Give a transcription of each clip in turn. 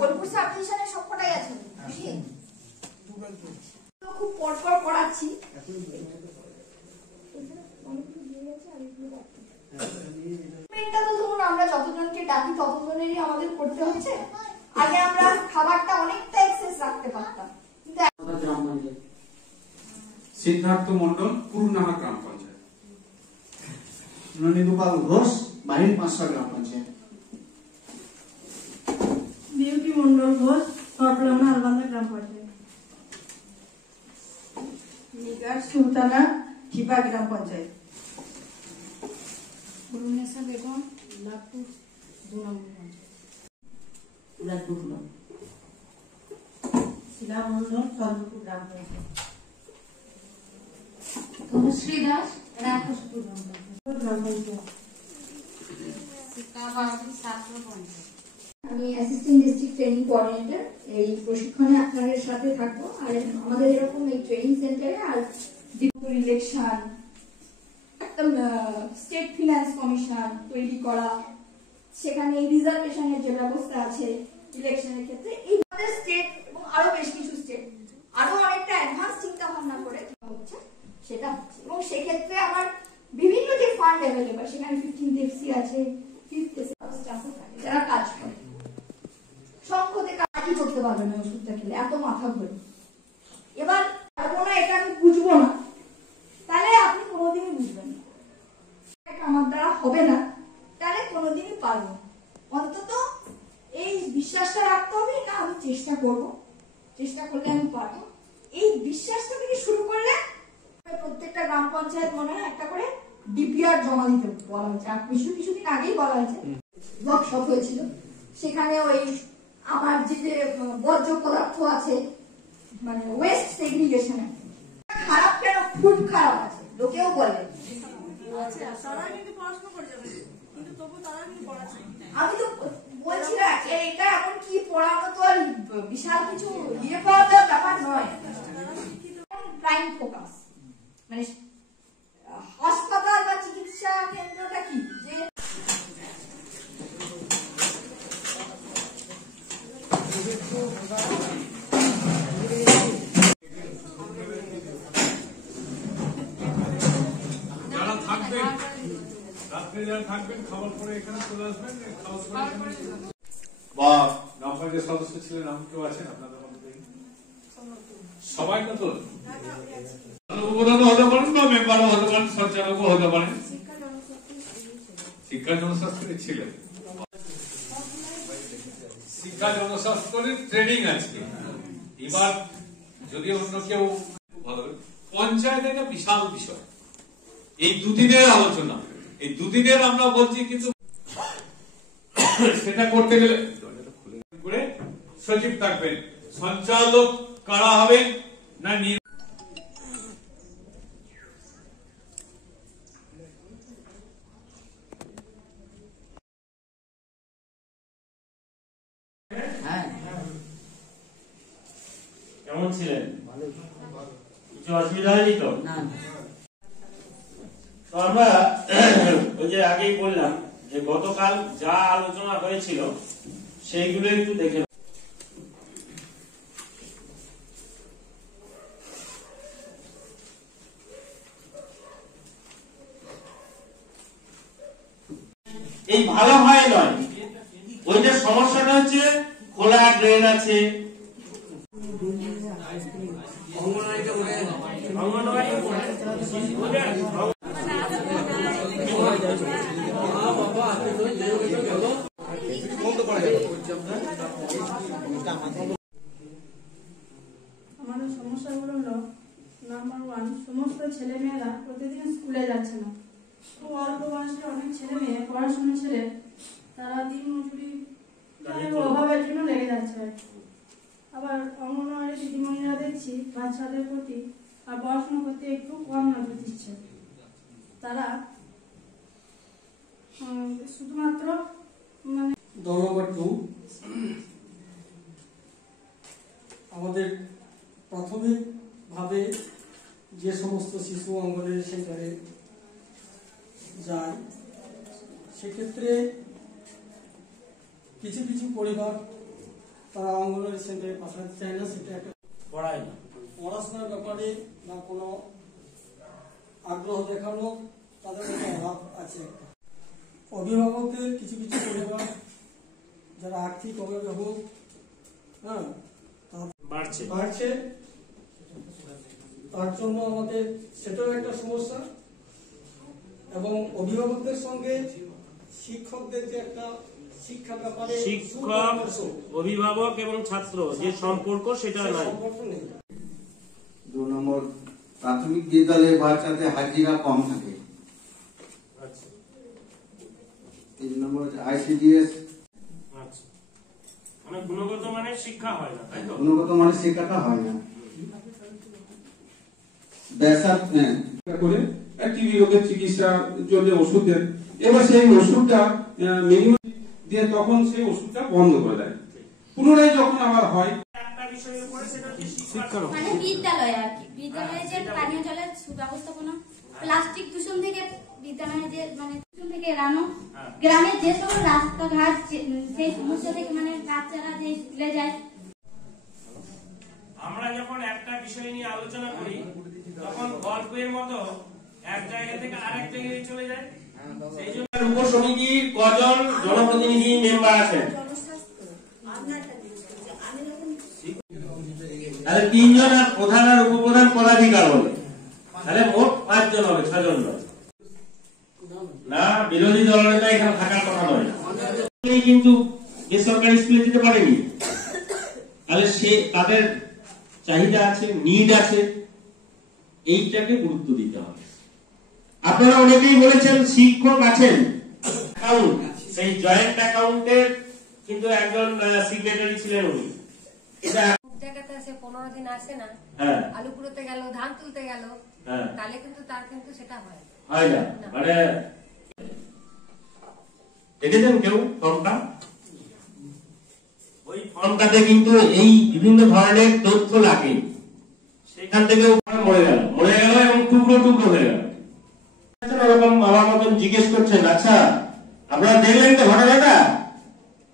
Bolpur sub ডিভিশনে সবকটাই আছে খুব পরপর পড়াচ্ছি আমরা যতজনকে ডাকি ততজনেরই আমাদের করতে হচ্ছে। আগে আমরা খাবারটা অনেকটা এক্সেস রাখতে পারতাম। সিদ্ধার্থ মন্ডল, পুরুনাহা গ্রাম পঞ্চায়েত। ননীগোপাল ঘোষ, বাহির 500 গ্রাম পঞ্চায়েত। বিউটি মন্ডল ঘোষ, সরপলানা আলবান্দা গ্রাম পঞ্চায়েত। নিগার সুলতানা, খিপা গ্রাম পঞ্চায়েত। বুরুনেসা বেগম, লাভপুর 2 নম্বর পঞ্চায়েত। উলাদপুর শিলা মন্ডল, চন্দ্রপুর গ্রাম পঞ্চায়েত। তনুশ্রী দাস, রায়পুর গ্রাম পঞ্চায়েত। আমি অ্যাসিস্ট্যান্ট ডিস্ট্রিক্ট ট্রেনিং কোঅর্ডিনেটর। এই প্রশিক্ষণে আপনাদের সাথে থাকবো। আর আমাদের এরকম এই ট্রেনিং সেন্টারে আর ডিপুর ইলেকশন, স্টেট ফিনান্স কমিশন তৈরি করা, সেখানে এই রিজার্ভেশনের যে ব্যবস্থা আছে ইলেকশনের ক্ষেত্রে, এই স্টেট এবং আরো বেশ কিছু স্টেট আরো অনেকটা অ্যাডভান্স চিন্তা ভাবনা করে হচ্ছে সেটা হচ্ছে। এবং সেক্ষেত্রে আমার বিভিন্ন যে ফান্ড অ্যাভেলেবল, সেখানে 15th FC আছে, 5th স্টাফ থাকে যারা কাজ করে। সংখ্যতে কাজই করতে পারবে না ওষুধটা খেলে, এত মাথা ঘোরে। এবার পারবো না, এটা আমি বুঝবো না, তাহলে আপনি কোনোদিনই বুঝবেন না। আমার দ্বারা হবে না, তাহলে কোনোদিনই পারবো। অন্তত এই বিশ্বাসটা রাখতে হবে, না আমি চেষ্টা করব, চেষ্টা করলে আমি পারবো। এই বিশ্বাসটা থেকে শুরু করলে প্রত্যেকটা গ্রাম পঞ্চায়েত মনে হয় একটা করে ডিপিআর জমা দিতে বলা হয়েছে। আর কিছুদিন আগেই বলা হয়েছে, ওয়ার্কশপ হয়েছিল, সেখানে ওই আমার যে বর্জ্য পদার্থ আছে, মানে ওয়েস্ট সেগ্রিগেশন খারাপ কেন, খুব খারাপ আছে, লোকেও বলে। আমি তো বলছি না, এটা এখন কি পড়ানো তো আর বিশাল কিছু ইয়ে পাওয়া যাওয়ার ব্যাপার নয়। প্রাইম ফোকাস মানে হাসপাতাল বা চিকিৎসা কেন্দ্রটা কি, যে যারা থাকবেন রাত্রে, যারা থাকবেন খাবার পরে এখানে চলে আসবেন। খাবার পরে বা গ্রাম পঞ্চায়েত সদস্য ছিলেন, নাম কেউ আছেন আপনাদের মধ্যে? সবাই তো অনুমোদনও হতে পারেন বা মেম্বারও হতে পারেন, সঞ্চালকও হতে পারেন। শিক্ষা জনস্বাস্থ্যের ছিলেন, শিক্ষা জনস্বাস্থ্যের ট্রেনিং আছে। এবার যদি অন্য কেউ ভালো, পঞ্চায়েত একটা বিশাল বিষয়। এই দুদিনের আলোচনা, এই দুদিনের আমরা বলছি, কিন্তু সেটা করতে গেলে সচিব থাকবেন, সঞ্চালক কারা হবেন না কেমন ছিলেন? কিছু অসুবিধা হয়নি তো? তো আমরা ওই যে আগেই বললাম যে গতকাল যা আলোচনা হয়েছিল সেইগুলো একটু দেখে। এই ভালো হয় নয়, ওইটা সমস্যাটা হচ্ছে খোলা ড্রেন আছে, আমাদের সমস্যাগুলো হলো, নাম্বার 1, সমস্ত ছেলেমেয়েরা প্রতিদিন স্কুলে যাচ্ছে না। খুব অল্প বয়সে অনেক ছেলে মেয়ে পড়াশোনা ছেড়ে তারা দিন মজুরি অভাবের জন্য লেগে যাচ্ছে। আবার অঙ্গনওয়াড়ি দিদিমণিরা দেখছি বাচ্চাদের প্রতি আর পড়াশোনা করতে একটু কম নজর দিচ্ছে। তারা শুধুমাত্র মানে নম্বর 2 আমাদের প্রাথমিকভাবে যে সমস্ত শিশু অঙ্গনওয়াড়ি সেন্টারে যায় সেক্ষেত্রে কিছু কিছু পরিবার তারা অঙ্গনওয়াড়ি সেন্টারে পাঠাতে চায় না, সেটা একটা পড়ায় না, পড়াশোনার ব্যাপারে না কোনো আগ্রহ দেখানো তাদের মধ্যে অভাব আছে। অভিভাবকদের কিছু কিছু পরিবার যারা আর্থিক অভাবে হোক বাড়ছে, তার জন্য আমাদের সেটাও একটা সমস্যা। এবং অভিভাবকদের সঙ্গে শিক্ষকদের যে একটা শিক্ষার ব্যাপারে শিক্ষক, অভিভাবক এবং ছাত্র যে সম্পর্ক সেটা নাই। সম্পর্ক নেই। 2 নম্বর, প্রাথমিক বিদ্যালয়ে বাচ্চাদের হাজিরা কম থাকে। 3 নম্বর, ICDS মানে গুণগত মানের শিক্ষা হয় না, তাই তো? গুণগত মানের শিক্ষাটা হয় না। করে টিবি রোগের চিকিৎসার জন্য ওষুধ দেন, এবার সেই ওষুধটা মিনিমাম দিয়ে তখন সেই ওষুধটা বন্ধ করে দেয়। পুনরায় যখন আবার হয় একটা বিষয়ের উপরে সেটা হচ্ছে শিক্ষা, মানে বিদ্যালয় আর কি, বিদ্যালয়ে যে পানীয় জলের সুব্যবস্থাপনা, প্লাস্টিক দূষণ থেকে বিদ্যালয়ে যে মানে দূষণ থেকে এড়ানো, গ্রামের যে সকল রাস্তাঘাট সেই সমস্যা থেকে মানে বাচ্চারা যে স্কুলে যায়। আমরা যখন একটা বিষয় নিয়ে আলোচনা করি তখন গল্পের মতো এক জায়গা থেকে আরেক জায়গায় চলে যায়। সেই জন্য উপসমিতির কজন জনপ্রতিনিধি মেম্বার আছেন? তাহলে 3 জন আর প্রধান আর উপপ্রধান পদাধিকার হবে, তাহলে মোট 5 জন হবে, 6 জন নয়। না, বিরোধী দলনেতা এখানে থাকার কথা নয়, কিন্তু বেসরকারি স্কুলে যেতে পারেনি, তাহলে সে তাদের চাহিদা আছে, নিড আছে, এইটাকে গুরুত্ব দিতে হবে। আপনারা অনেকেই বলেছেন শিক্ষক আছেন, অ্যাকাউন্ট, সেই জয়েন্ট অ্যাকাউন্টের কিন্তু একজন সিগনেটারি ছিলেন উনি। জায়গাতে সে 15 দিন আসে না, আলু কুড়োতে গেল, ধান তুলতে গেল, তাহলে কিন্তু তার কিন্তু সেটা হয় না। মানে দেখেছেন কেউ ফর্মটা? ওই ফর্মটাতে কিন্তু এই বিভিন্ন ধরনের তথ্য লাগে, সেখান থেকে মরে গেল এবং টুকরো টুকরো হয়ে গেল। ওরকম আমার মতন জিজ্ঞেস করছেন, আচ্ছা আপনারা দেখলেন তো ঘটনাটা,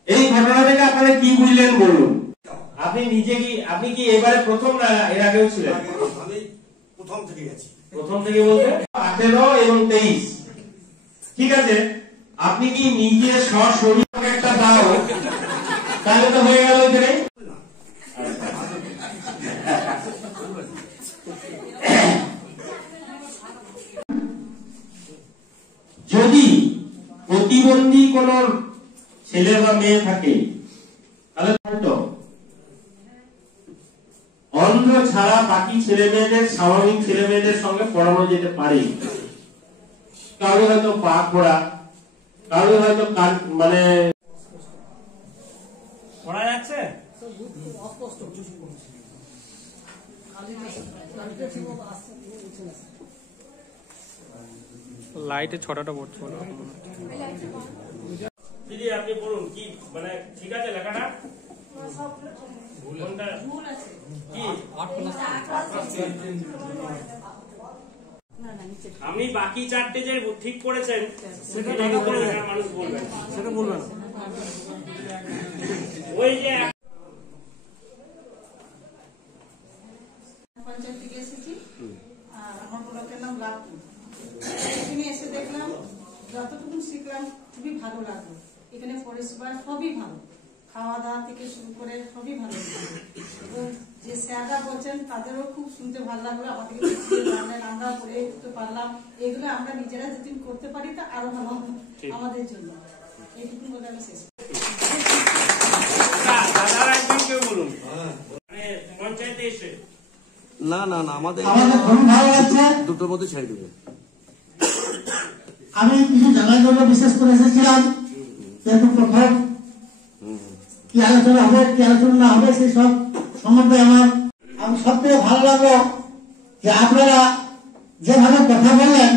এই ঘটনা থেকে আপনারা কি বুঝলেন বলুন। আপনি নিজে কি, আপনি কি এবারে প্রথম না এর আগেও ছিলেন? আমি প্রথম থেকে গেছি। প্রথম থেকে বলতে 18 এবং 23, ঠিক আছে। আপনি কি নিজে সশরীরে একটা দাও, তাহলে তো হয়ে গেল এখানে। যদি প্রতিবন্ধী কোন ছেলে বা মেয়ে থাকে তাহলে অন্ধ ছাড়া বাকি ছেলে মেয়েদের, স্বাভাবিক ছেলে মেয়েদের সঙ্গে পড়ানো যেতে পারে। কারো হয়তো পা খোড়া, কারো হয়তো কান, মানে পড়া যাচ্ছে। লাইটে ছটাটা পড়ছে। দিদি আপনি বলুন, কি মানে ঠিক আছে লেখাটা? আপনি বাকি 4টে যে ঠিক করেছেন সেটা মানুষ বলবেন, সেটা বলবেন ওই যে পঞ্চায়েত থেকে এসেছি, আর আমার ব্লকের নাম লাভপুর। এখানে এসে দেখলাম, যতটুকু শিখলাম খুবই ভালো লাগলো। এখানে পরিষেবা সবই ভালো, খাওয়া দাওয়া থেকে শুরু করে সবই ভালো। এবং যে স্যাররা বলছেন তাদেরও খুব শুনতে ভালো লাগলো, আমাদেরকে আমরা করে উঠতে পারলাম। এগুলো আমরা নিজেরা যদি করতে পারি তা আরো ভালো আমাদের জন্য। এইটুকু বলে আমি শেষ পঞ্চায়েতে এসে না না না, আমাদের খুবই ভালো লাগছে। দুটোর মধ্যে ছেড়ে দেবে। আমি কিছু জানার জন্য বিশেষ করে এসেছিলাম, যেহেতু প্রথম কি আলোচনা হবে কি আলোচনা না হবে সেই সব সম্বন্ধে আমি সবথেকে ভালো লাগলো যে আপনারা যেভাবে কথা বললেন,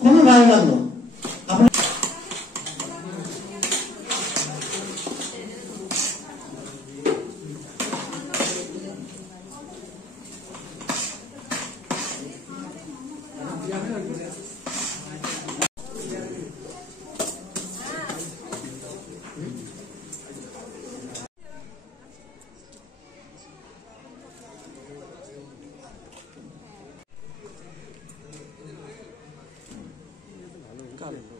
খুবই ভালো লাগলো। তাহলে